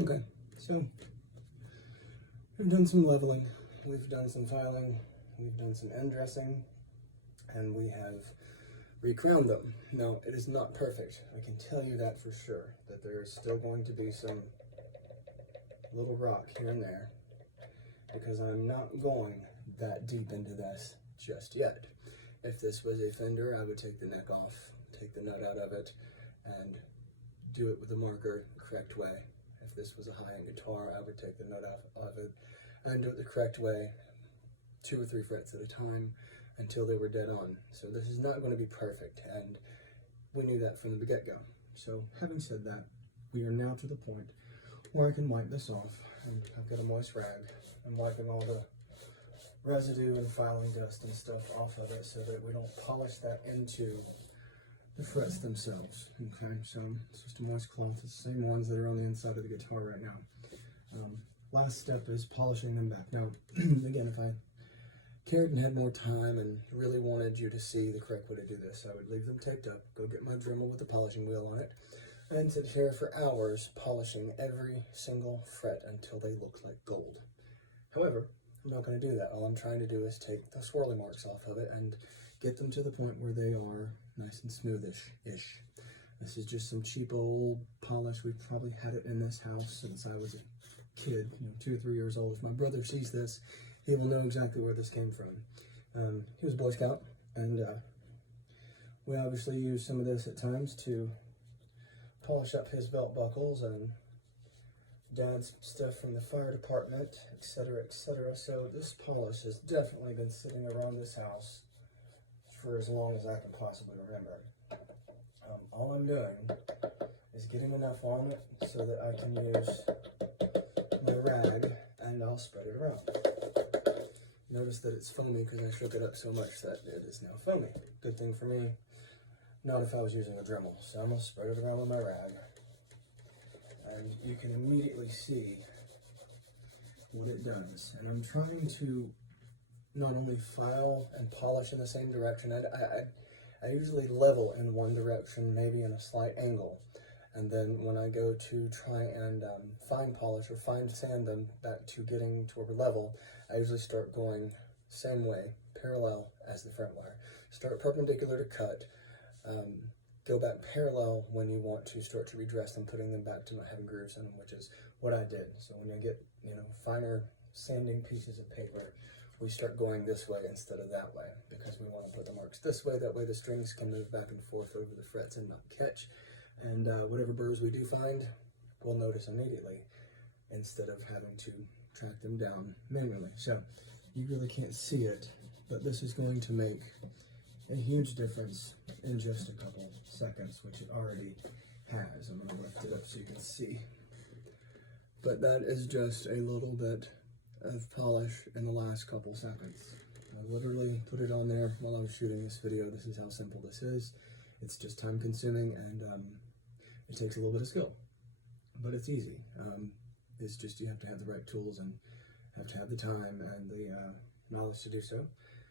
Okay, so we've done some leveling, we've done some filing, we've done some end dressing, and we have re-crowned them. Now, it is not perfect. I can tell you that for sure, that there is still going to be some little rock here and there, because I'm not going that deep into this just yet. If this was a fender, I would take the neck off, take the nut out of it, and do it with the marker the correct way. If this was a high-end guitar, I would take the nut off of it and do it the correct way, 2 or 3 frets at a time until they were dead on. So this is not going to be perfect, and we knew that from the get-go. So having said that, we are now to the point where I can wipe this off, and I've got a moist rag. I'm wiping all the residue and filing dust and stuff off of it so that we don't polish that into the frets themselves. Okay, so it's just a moist cloth. It's the same ones that are on the inside of the guitar right now. Last step is polishing them back. Now, again, if I cared and had more time and really wanted you to see the correct way to do this, I would leave them taped up, go get my Dremel with the polishing wheel on it, and sit here for hours polishing every single fret until they look like gold. However, I'm not going to do that. All I'm trying to do is take the swirly marks off of it and get them to the point where they are nice and smoothish-ish. This is just some cheap old polish. We've probably had it in this house since I was a kid, 2 or 3 years old. If my brother sees this, he will know exactly where this came from. He was a Boy Scout, and we obviously use some of this at times to polish up his belt buckles and Dad's stuff from the fire department, etc., etc. So this polish has definitely been sitting around this house for as long as I can possibly remember. All I'm doing is getting enough on it so that I can use my rag and I'll spread it around. Notice that it's foamy because I shook it up so much that it is now foamy. Good thing for me, not if I was using a Dremel. So I'm going to spread it around with my rag, and you can immediately see what it does. And I'm trying to not only file and polish in the same direction. I usually level in one direction, maybe in a slight angle, and then when I go to try and fine polish or fine sand them back to getting to a level, I usually start going same way, parallel as the front wire. Start perpendicular to cut, go back parallel when you want to start to redress them, putting them back to not having grooves in them, which is what I did. So when I get, finer sanding pieces of paper, we start going this way instead of that way, because we want to put the marks this way. That way the strings can move back and forth over the frets and not catch. And whatever burrs we do find, we'll notice immediately instead of having to track them down manually. So you really can't see it, but this is going to make a huge difference in just a couple seconds, which it already has. I'm going to lift it up so you can see. But that is just a little bit of polish in the last couple seconds. I literally put it on there while I was shooting this video. This is how simple this is. It's just time consuming, and it takes a little bit of skill, but it's easy. It's just you have to have the right tools and have to have the time and the knowledge to do so.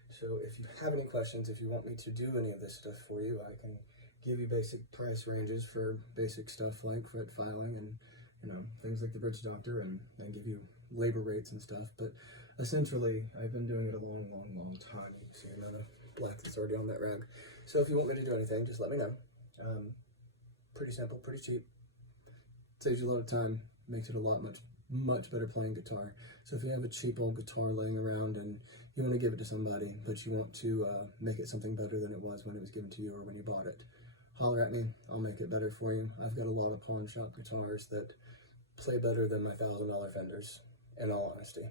So if you have any questions, if you want me to do any of this stuff for you, I can give you basic price ranges for basic stuff like fret filing and things like the Bridge Doctor, and then give you labor rates and stuff. But essentially, I've been doing it a long time. You can see the amount of black that's already on that rag. So if you want me to do anything, just let me know. Pretty simple, pretty cheap. Saves you a lot of time, makes it a much better playing guitar. So if you have a cheap old guitar laying around and you want to give it to somebody, but you want to make it something better than it was when it was given to you or when you bought it, holler at me. I'll make it better for you. I've got a lot of pawn shop guitars that play better than my $1,000 Fenders, in all honesty.